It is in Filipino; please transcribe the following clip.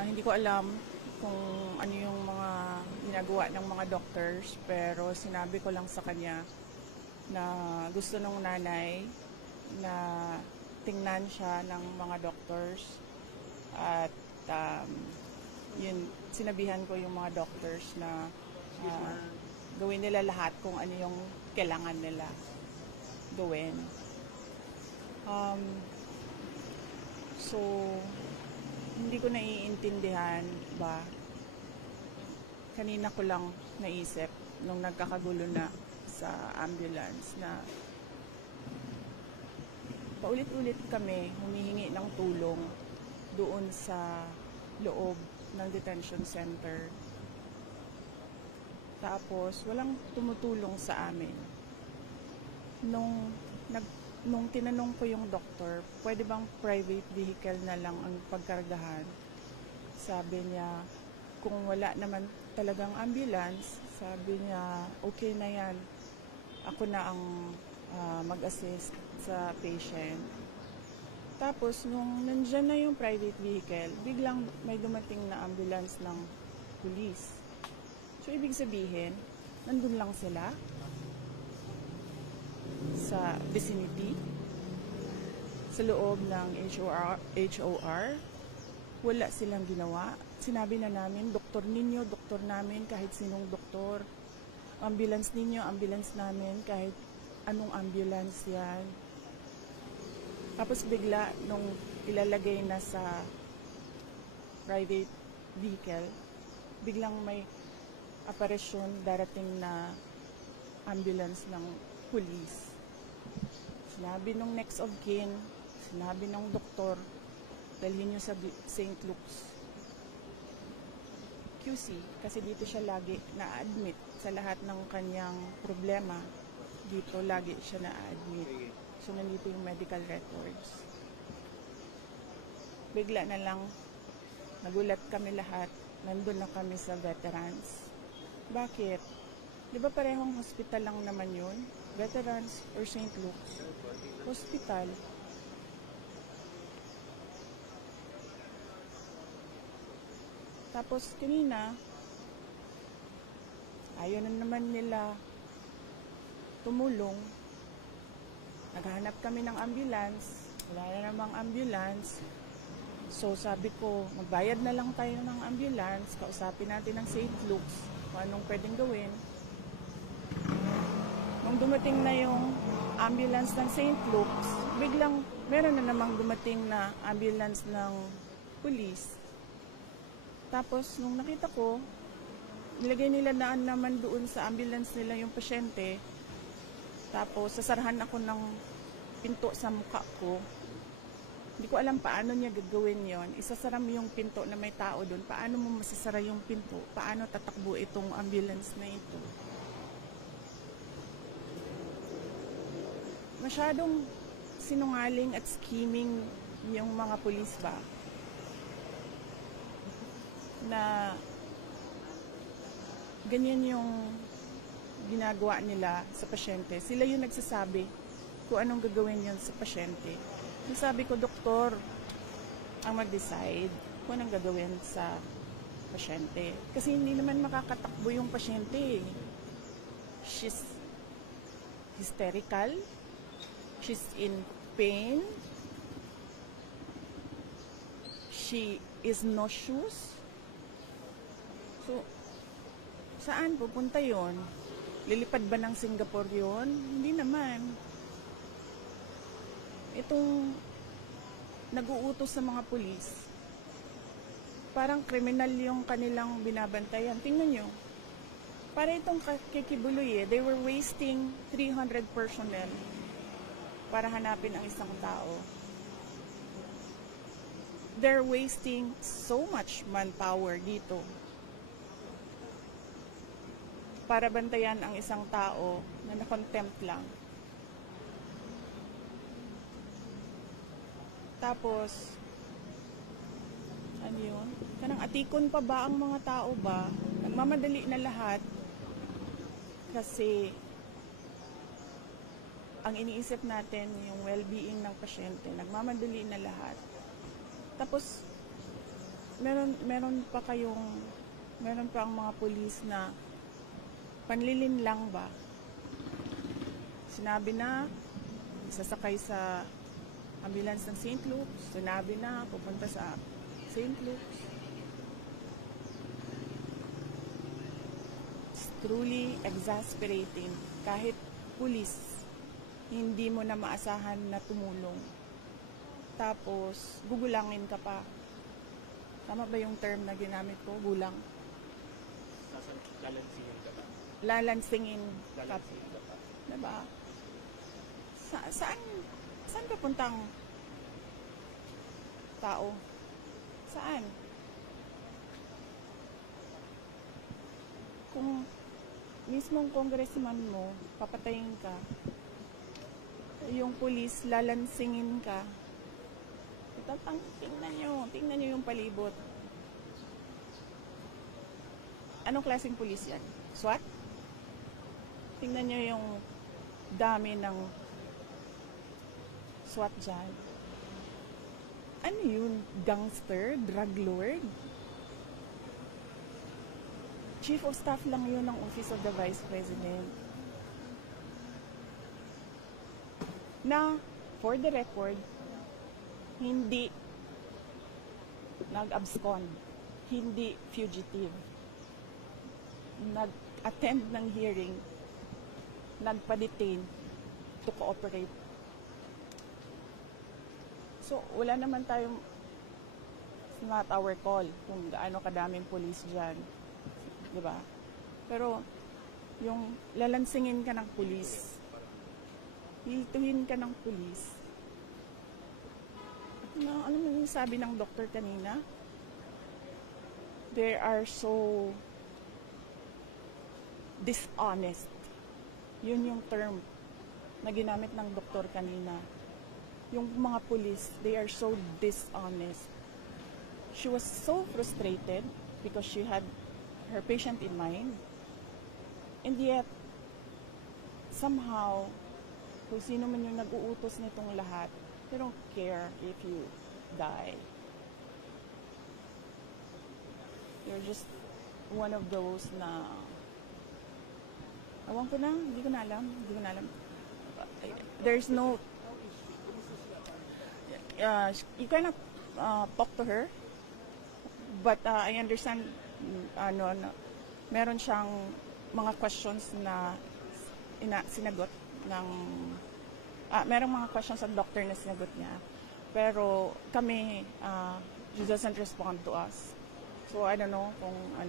Hindi ko alam kung ano yung mga ginagawa ng mga doctors, pero sinabi ko lang sa kanya na gusto nung nanay na tingnan siya ng mga doctors at yun, sinabihan ko yung mga doctors na gawin nila lahat kung ano yung kailangan nila gawin. So, hindi ko naiintindihan ba, kanina ko lang naisip nung nagkakagulo na sa ambulance na paulit-ulit kami humihingi ng tulong doon sa loob ng detention center. Tapos walang tumutulong sa amin. Nung tinanong ko yung doktor, pwede bang private vehicle na lang ang pagkargahan? Sabi niya, kung wala naman talagang ambulance, sabi niya, okay na yan. Ako na ang mag-assist sa patient. Tapos, nung nandyan na yung private vehicle, biglang may dumating na ambulance ng police. So, ibig sabihin, nandun lang sila sa vicinity, sa loob ng HOR. Wala silang ginawa. Sinabi na namin, doktor ninyo, doktor namin, kahit sinong doktor. Ambulance ninyo, ambulance namin, kahit anong ambulance yan. Tapos bigla, nung ilalagay na sa private vehicle, biglang may aparisyon, darating na ambulance ng police. Sinabi nung next of kin, sinabi ng doktor, dalhin nyo sa St. Luke's QC, kasi dito siya lagi na-admit sa lahat ng kanyang problema. Dito lagi siya na-admit. So, nandito yung medical records. Bigla na lang, nagulat kami lahat, nandun na kami sa veterans. Bakit? Di ba parehong hospital lang naman yun? Veterans or St. Luke's? Hospital. Tapos kanina, ayaw na naman nila tumulong. Naghahanap kami ng ambulance. Wala na namang ambulance. So sabi ko, magbayad na lang tayo ng ambulance. Kausapin natin ng St. Luke's kung anong pwedeng gawin. Nung dumating na yung ambulance ng St. Luke's, biglang meron na namang dumating na ambulance ng police. Tapos, nung nakita ko, nilagay nila na naman doon sa ambulance nila yung pasyente. Tapos, sasarahan ako ng pinto sa mukha ko. Hindi ko alam paano niya gagawin yon. Isasara mo yung pinto na may tao doon. Paano mo masasara yung pinto? Paano tatakbo itong ambulance na ito? Masyadong sinungaling at scheming yung mga pulis ba? Na ganyan yung ginagawa nila sa pasyente. Sila yung nagsasabi kung anong gagawin yun sa pasyente. Sabi ko, doktor ang mag-decide kung anong gagawin sa pasyente. Kasi hindi naman makakatakbo yung pasyente. She's hysterical. She's in pain. She is nauseous. So, saan pupunta yon? Lilipad ba ng Singapore yon? Hindi naman. Itong nag-uutos sa mga pulis, parang kriminal yung kanilang binabantayan. Tingnan nyo. Para itong kikibuloy they were wasting 300 personnel para hanapin ang isang tao. They're wasting so much manpower dito para bantayan ang isang tao na na-contempt lang. Tapos, ano yun? Kanang atikon pa ba ang mga tao ba? Nagmamadali na lahat kasi ang iniisip natin yung well-being ng pasyente. Nagmamadali na lahat. Tapos, meron pa ang mga pulis na panlilin lang ba. Sinabi na sasakay sa ambulance ng St. Luke's, sinabi na pupunta sa St. Luke's. It's truly exasperating. Kahit pulis, hindi mo na maasahan na tumulong. Tapos, gugulangin ka pa. Tama ba yung term na ginamit ko? Gulang? Lalansingin ka ba? Lalansingin ka. Lalansingin ka ba? Diba? Saan papuntang tao? Saan? Kung mismong congressman mo, papatayin ka, yung pulis, lalansingin ka, tingnan nyo yung palibot. Anong klaseng pulis yan? SWAT? Tingnan nyo yung dami ng SWAT dyan. Ano yun? Gangster? Drug lord? Chief of Staff lang yun ng Office of the Vice President. Na, for the record, hindi nag-abscond, hindi fugitive. Nag-attend ng hearing, nagpa-detain to cooperate. So, wala naman tayong, it's not our call kung gaano kadaming police dyan. Diba? Pero, yung lalansingin ka ng police, hiltuhin ka ng police, ano yung sabi ng doktor kanina? They are so dishonest. Yun yung term na ginamit ng doktor kanina. Yung mga police, they are so dishonest. She was so frustrated because she had her patient in mind. And yet, somehow, kung sino man yung nag-uutos nitong lahat, they don't care if you die. You're just one of those na ewan ko na, hindi ko na alam. There's no you cannot talk to her, but I understand meron siyang mga questions na sinagot ng merong mga questions ang doctor na sinagot niya. Pero kami, she doesn't respond to us. So I don't know kung ano